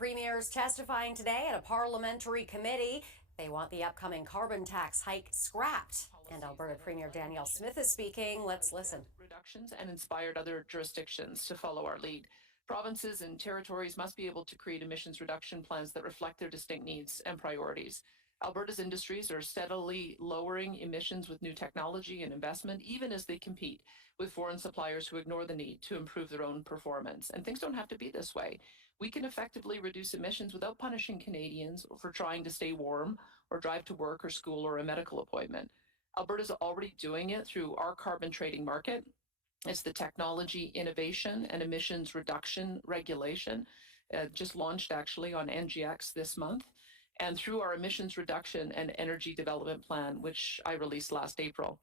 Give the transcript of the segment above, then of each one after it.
premiers testifying today at a parliamentary committee. They want the upcoming carbon tax hike scrapped. And Alberta Premier Danielle is speaking. Let's listen. Reductions and inspired other jurisdictions to follow our lead. Provinces and territories must be able to create emissions reduction plans that reflect their distinct needs and priorities. Alberta's industries are steadily lowering emissions with new technology and investment, even as they compete with foreign suppliers who ignore the need to improve their own performance. And things don't have to be this way. We can effectively reduce emissions without punishing Canadians for trying to stay warm or drive to work or school or a medical appointment. Alberta's already doing it through our carbon trading market. It's the technology innovation and emissions reduction regulation, just launched actually on NGX this month, and through our emissions reduction and energy development plan, which I released last April.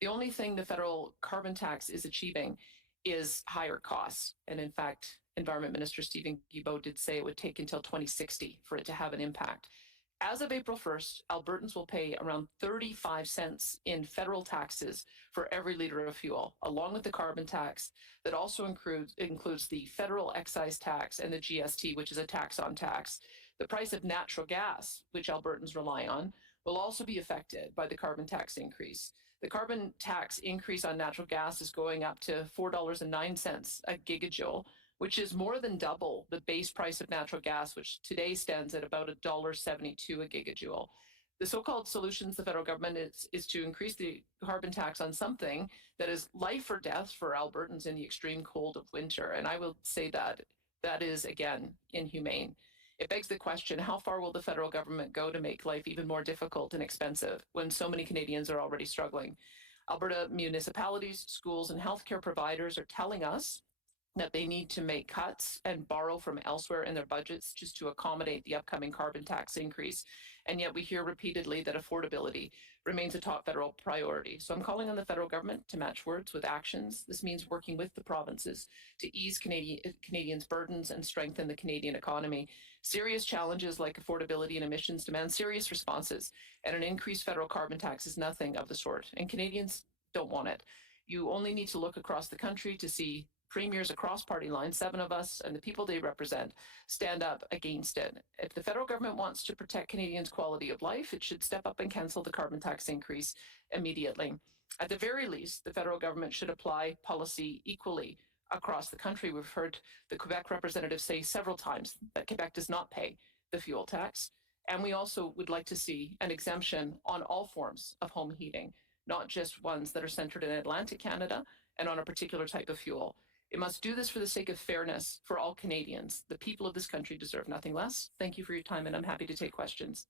The only thing the federal carbon tax is achieving is higher costs. And in fact, Environment Minister Stephen Guilbeault did say it would take until 2060 for it to have an impact. As of April 1st, Albertans will pay around 35 cents in federal taxes for every liter of fuel, along with the carbon tax that also includes the federal excise tax and the GST, which is a tax on tax. The price of natural gas, which Albertans rely on, will also be affected by the carbon tax increase. The carbon tax increase on natural gas is going up to $4.09 a gigajoule, which is more than double the base price of natural gas, which today stands at about $1.72 a gigajoule. The so-called solutions the federal government is to increase the carbon tax on something that is life or death for Albertans in the extreme cold of winter. And I will say that is, again, inhumane. It begs the question, how far will the federal government go to make life even more difficult and expensive when so many Canadians are already struggling? Alberta municipalities, schools, and healthcare providers are telling us that they need to make cuts and borrow from elsewhere in their budgets just to accommodate the upcoming carbon tax increase. And yet we hear repeatedly that affordability remains a top federal priority. So I'm calling on the federal government to match words with actions. This means working with the provinces to ease Canadians' burdens and strengthen the Canadian economy. Serious challenges like affordability and emissions demand serious responses, and an increased federal carbon tax is nothing of the sort. And Canadians don't want it. You only need to look across the country to see premiers across party lines, 7 of us, and the people they represent stand up against it. If the federal government wants to protect Canadians' quality of life, it should step up and cancel the carbon tax increase immediately. At the very least, the federal government should apply policy equally across the country. We've heard the Quebec representative say several times that Quebec does not pay the fuel tax. And we also would like to see an exemption on all forms of home heating, not just ones that are centered in Atlantic Canada and on a particular type of fuel. It must do this for the sake of fairness for all Canadians. The people of this country deserve nothing less. Thank you for your time, and I'm happy to take questions.